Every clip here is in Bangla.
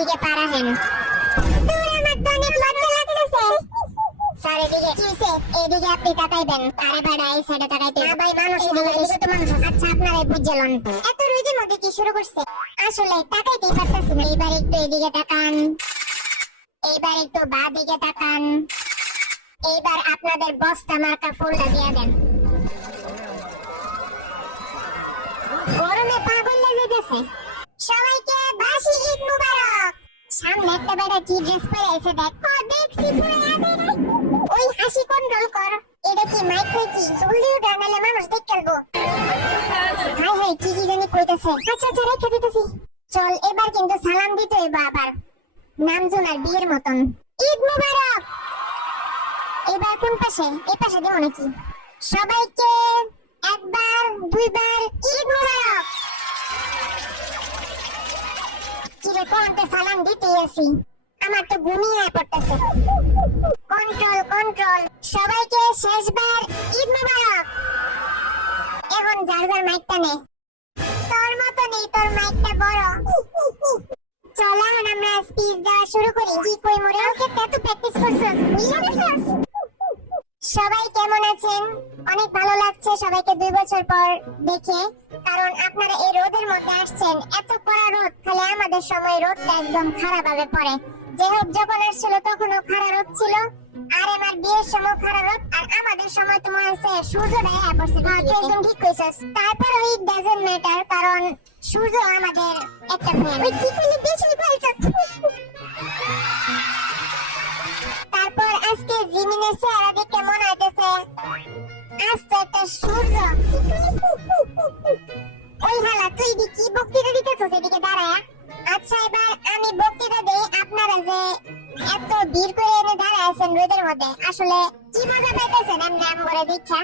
দিকে পারা হেন দূর আমার তো অনেক লজ্জা লাগতেছে স্যার। এদিকে কি হইছে? এদিকে আপনি তাকাইবেন। আরে বেড়া এই সাইডে তাকাইতে। না ভাই মানুষ এদিকে তো মানুষ আচ্ছা আপনারাই বুঝলেন এত রুজির মধ্যে কি শুরু করছে? আসলে তাকাইতেই পারতেছি না। এইবার একটু এদিকে তাকান। এইবার একটু বা দিকে তাকান। এইবার আপনাদের বস্তা মার্কা ফুলটা দিয়ে দেন। গরমে পাগল লেগে গেছে। সবাইকে বাসি ঈদ মুবারক। সামনে একটা বেটা কি ড্রেস পরে আছে দেখ ও দেখছি পুরো আগে ওই হাসি কন্ট্রোল কর, এটা কি মাইক কি জলদি উঠা মানুষ দেখ খেলব হাই হাই, কি কি জানি কইতাছে। আচ্ছা আচ্ছা রেখে দিতেছি। চল, এবার কিন্তু সালাম দিতে হইব আবার। নাম জোনার বিয়ের মতন। ঈদ মুবারক! এবার কোন পাশে? এই পাশে দেবো নাকি? সবাইকে একবার, দুইবার ঈদ মুবারক! চিরে সালাম আছি আমার তো ঘুমিয়ে পড়তেছে। কন্ট্রোল কন্ট্রোল সবাইকে শেষবার ঈদ মুবারক। এখন যার যার মাইকটা নে। তোর মতো নেই তোর মাইকটা বড়। চল এখন আমরা স্পিচ দেওয়া শুরু করি। কি কই মরে ওকে, এত প্র্যাকটিস করছস সবাই কেমন আছেন? অনেক ভালো লাগছে সবাইকে দুই বছর পর দেখে। কারণ আপনারা এই রোদের মধ্যে আসছেন এত কড়া রোদ খালি আমাদের সময় রোদটা একদম খারাপ ভাবে পড়ে। যে হোক যখন আসছিল তখনও খারাপ রোদ ছিল আর আমার বিয়ের সময় খারাপ রোদ আর আমাদের সময় তোমার হচ্ছে সূর্য দেখা পড়ছে। হ্যাঁ একদম ঠিক কইছস। তারপর ওই ডাজন্ট ম্যাটার কারণ সূর্য আমাদের একটা ফ্রেন্ড ওই কি কইলি বেশি বলছস তারপর আজকে জিমিনের চেহারা দেখে মনে হইতেছে আজ তো একটা সূর্য। ওই হালা, তুই দি কি বক্তৃতা দিতেছিস এদিকে দাঁড়ায়? আচ্ছা এবার আমি বক্তৃতা দেই আপনারা যে এত ভিড় করে এনে দাঁড়ায় আছেন রোদের মধ্যে, আসলে কি মজা পাইতেছেন এমনি আম করে দীক্ষা?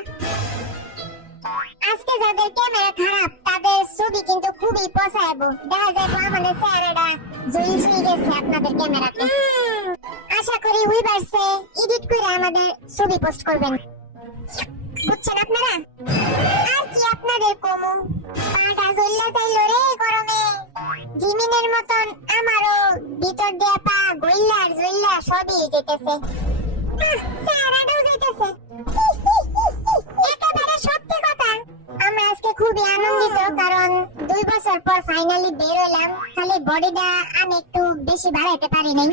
আজকে যাদের ক্যামেরা খারাপ, তাদের ছবি কিন্তু খুবই পছাইবো দেখা যায় তো আমাদের চেহারাটা জড়িয়ে গেছে আপনাদের ক্যামেরাতে। আশা করি উইভার্সে এডিট করে আমাদের ছবি পোস্ট করবেন। বুঝছেন আপনারা? আর কি আপনাদের কমু? পাটা জ্বললে যাইলো রে গরমে। জিমিনের মতন আমারও ভিতর দিয়ে পা গইল্লা আর জ্বললা সবই যেতেছে। চেহারাটাও যেতেছে। একেবারে সত্যি কথা। আমরা আজকে খুবই আনন্দিত, কারণ দুই বছর পর ফাইনালি বের হলাম। খালি বডিটা আমি একটু বেশি বাড়াইতে পারি নাই,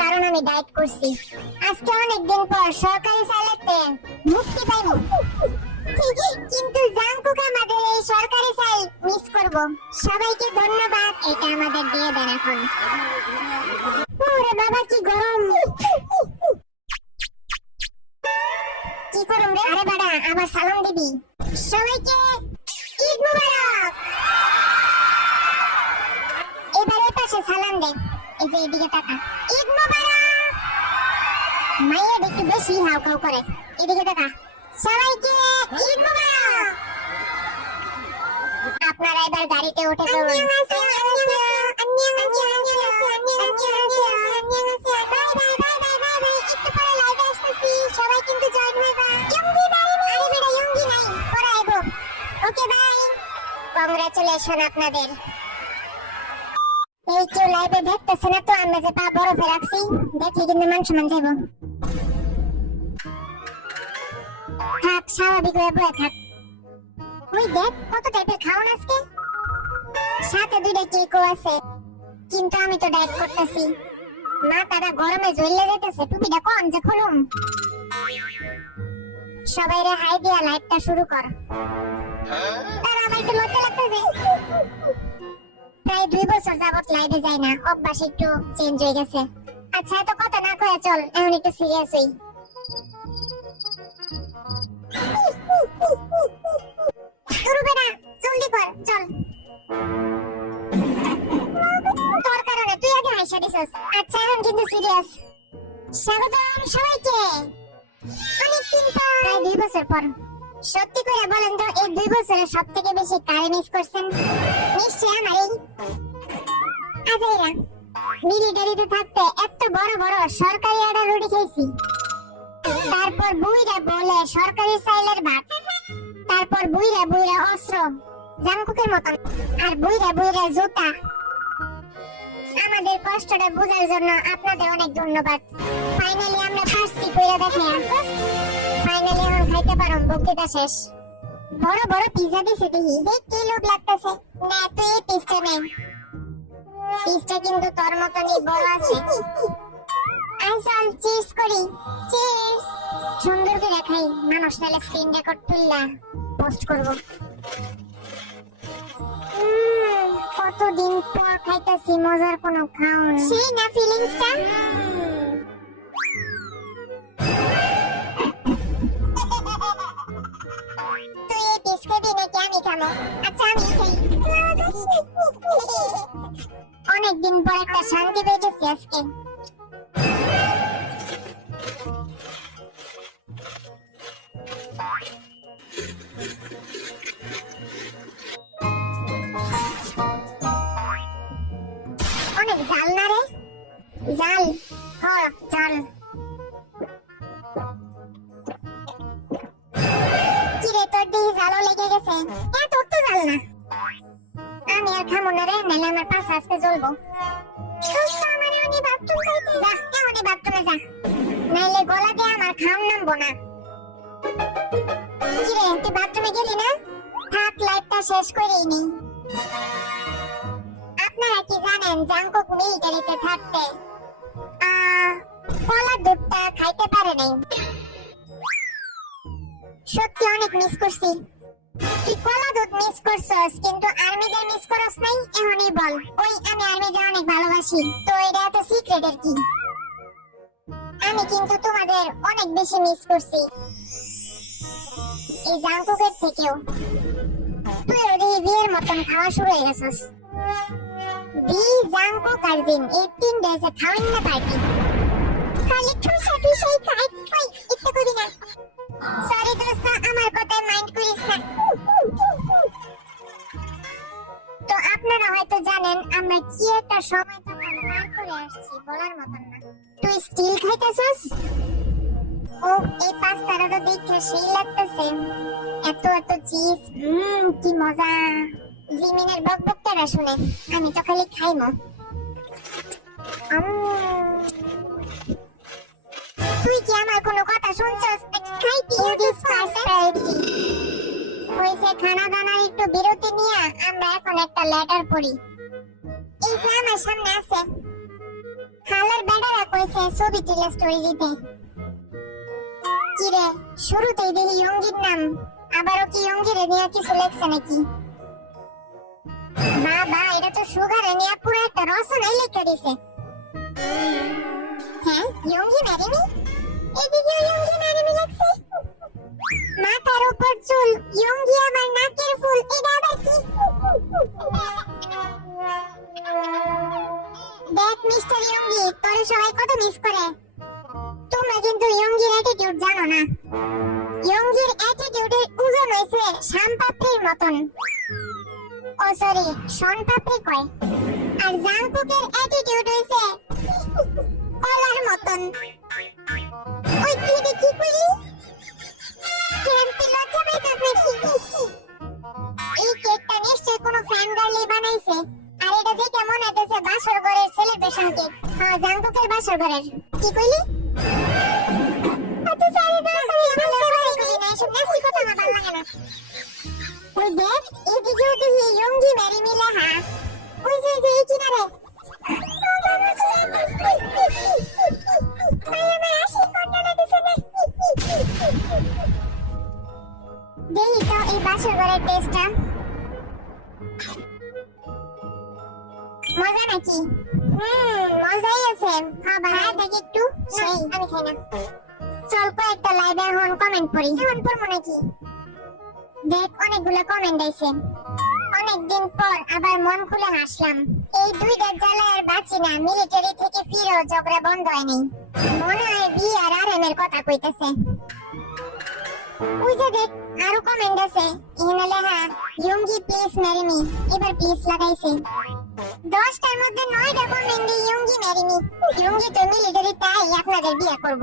কারণ আমি ডায়েট করছি। আজকে অনেক দিন পর সরকারি সাইলেতে মুক্তি পাইব। কিন্তু জাঙ্কুক আমাদের এই সরকারি সাইল মিস করব। সবাইকে ধন্যবাদ, এটা আমাদের দিয়ে দেন এখন। ওরে বাবা সবাইকে ঈদ মোবারক। এবারে পাশে সালাম দে এই যে এদিকে তাকা ঈদ মোবারক। মায়ের একটু বেশি হাউ কাউ করে। এদিকে তাকা। সবাইকে ঈদ মোবারক। আপনারা এবার গাড়িতে উঠে পড়ুন। কংগ্রাচুলেশন আপনাদের। এই কেউ লাইভে দেখতেছে না তো আমরা যে পা বরফে রাখছি দেখলে কিন্তু মান সমান যাইব। থাক স্বাভাবিক হয়ে বয়ে থাক। ওই দেখ কত টাইপের খাওন আজকে। সাথে দুইটা কেকও আছে কিন্তু আমি তো ডায়েট করতেছি। মাথাটা গরমে জ্বললে যেতেছে টুপিটা কম যে খুলুম। সবাই রে হাই দিয়া লাইভটা শুরু কর। তারা আমার একটু লজ্জা লাগতেছে। প্রায় দুই বছর যাবত লাইভে যাই না, অভ্যাস একটু চেঞ্জ হয়ে গেছে। আচ্ছা এত কথা না কয়ে চল, এখন একটু সিরিয়াস হই। আচ্ছা স্বাগতম সবাইকে। অনেকদিন পর। দুই বছর পর সত্যি করে বলেন তো, এই দুই বছরে সব থেকে বেশি কারে মিস করছেন? নিশ্চয়ই আমারই। আজাইরা মিলিটারিতে থাকতে এত বড় বড় সরকারি আটা রুটি খেয়েছি। তারপর বুইরা বলে সরকারি সাইলের ভাত। তারপর বুইরা বুইরা অস্ত্র, জাংকুকের মতন। আর বুইরা বুইরা জুতা। আমাদের কষ্টটা বোঝার জন্য আপনাদের অনেক ধন্যবাদ। ফাইনালি আমরা পারছি কইরা দেখে ফাইনালি এখন খাইতে পারো বক্তৃতা শেষ। বড় বড় পিজা দিছে দেখি। দেখতে লোভ লাগতেছে। না তুই এই পিসটা নে পিসটা কিন্তু তোর মতনই বড় আছে। আই চল চিজ করি। চিজ সুন্দর করে খাই। মানুষ নালে স্ক্রিন রেকর্ড তুললা। পোস্ট করব। কতদিন পর খাইতাছি মজার কোনো খাওন সেই না ফিলিংসটা তুই এই পিস খাবি নাকি আমি খাব? আচ্ছা আমি খাই। অনেকদিন পর একটা শান্তি পেয়েছি আজকে। তোর জালও লেগে গেছে। তোর তো জাল না। আমি আর খামো না রে নাহলে আমার পাশ আজকে জ্বলবো। আমার উনি বাথরুম যাইতে। যা এখনই বাথরুমে যা। নাইলে গলা দিয়ে আমার খাম নামবো না। কিরে তুই বাথরুমে গেলি না? থাক লাইটটা শেষ করেই নি। আপনারা কি জানেন জাংকুক মিলিটারিতে থাকতে আহ, কলা দুধটা খাইতে পারে নাই। সত্যি অনেক মিস করছি। তুই কলা দুধ মিস করছস, কিন্তু আর্মিদের মিস করস নাই এখনই বল। ওই, আমি আর্মিদের অনেক ভালোবাসি, তো এটা এত সিক্রেটের কি? আমি কিন্তু তোমাদের অনেক বেশি মিস করছি। এই জাংকুকের থেকেও। তুই ওদের বিয়ের মতন খাওয়া শুরু হয়ে গেছিস। বি জাংকুক আর জিন, এই তিন ডেজে খাওয়ান না পার্টি খালি ঠুসা ঠুসাই দেখে সেই লাগতেছে। এত এত চিজ হুম কি মজা। জিমিনের বকবকটা শুনে আমি তো খালি খাইমো। তুই কি আমার কোনো কথা শুনছস? নাকি খাইতি হইছে খানা দানার একটু বিরতি নিয়ে আমরা এখন একটা লেটার পড়ি। এই যে আমার সামনে আছে। হালার বেডারা কইছে ছবি তুলে স্টোরি দিতে। কিরে শুরুতেই দেখি ইয়ঙ্গির নাম। আবারও কি ইয়ঙ্গিরে নিয়ে কিছু লেখছে নাকি? বাবা এটা তো সুগারে নিয়ে পুরো একটা রসনাই লিখে দিছে। হ্যাঁ ইয়ঙ্গি ম্যারিমি এদিকে ইয়ঙ্গি ম্যারিমি লেখছে। মাথার উপর চুল, ইয়ঙ্গি আমার নাকের ফুল, এটা আবার কি? দেখ মিস্টার ইয়ঙ্গি, তোরে সবাই কত মিস করে। জানো না ইয়ঙ্গির অ্যাটিটিউডের ওজন হইছে শামপাপড়ির মতন। ও সরি শনপাপড়ি কয়। আর জাংকুকের অ্যাটিটিউড হইছে কলার মতন। ওই কি রে, কি কইলি নাকি? এই কেকটা নিশ্চয়ই কোনো ফ্যান বানাইছে। আর এটা দেখে মনে হইতেছে বাসর ঘরের সেলিব্রেশন কেক হ্যাঁ জাংকুকের বাসর ঘরের। কি কইলি? না নাস্তি কথা আমার ভালো লাগে না ওই দেখ এদিকেও দেখি ইয়ঙ্গি ম্যারি মিলে হা ওই যে যে এই কিনারে দেখি তো এই বাসর ঘরের টেস্টটা মজা নাকি হুম মজাই আছে। হ্যাঁ ভাই দেখি একটু। সেই আমি খাই না। চল কয়েকটা লাইভে এখন কমেন্ট পড়ি। এখন পড়ব নাকি? দেখ অনেকগুলো কমেন্ট আইছে। অনেকদিন পর আবার মন খুলে হাসলাম। এই দুইটা জ্বালায় আর বাঁচি না মিলিটারি থেকে ফিরেও ঝগড়া বন্ধ হয়নি। মনে হয় বি আর আর এম এর কথা কইতেছে। ওই যে দেখ আরও কমেন্ট আছে। এখানে লেখা ইয়ঙ্গি প্লিজ ম্যারি মি এবার প্লিজ লাগাইছে। দশটার মধ্যে নয়টা কমেন্টে ইয়ঙ্গি ম্যারি মি ইয়ঙ্গি তো মিলিটারি তাই আপনাদের বিয়ে করব।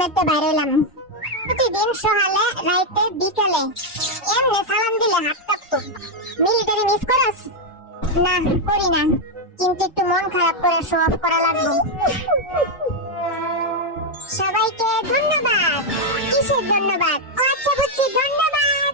জাহান নামে তো বাইরেলাম প্রতিদিন সকালে, রাইতে, বিকালে। এমনি সালাম দিলে হাত কাঁপতো। মিলিটারি মিস করস? না, করি না। কিন্তু একটু মন খারাপ করে শো অফ করা লাগবে। সবাইকে ধন্যবাদ। কিসের ধন্যবাদ? আচ্ছা বুঝছি, ধন্যবাদ।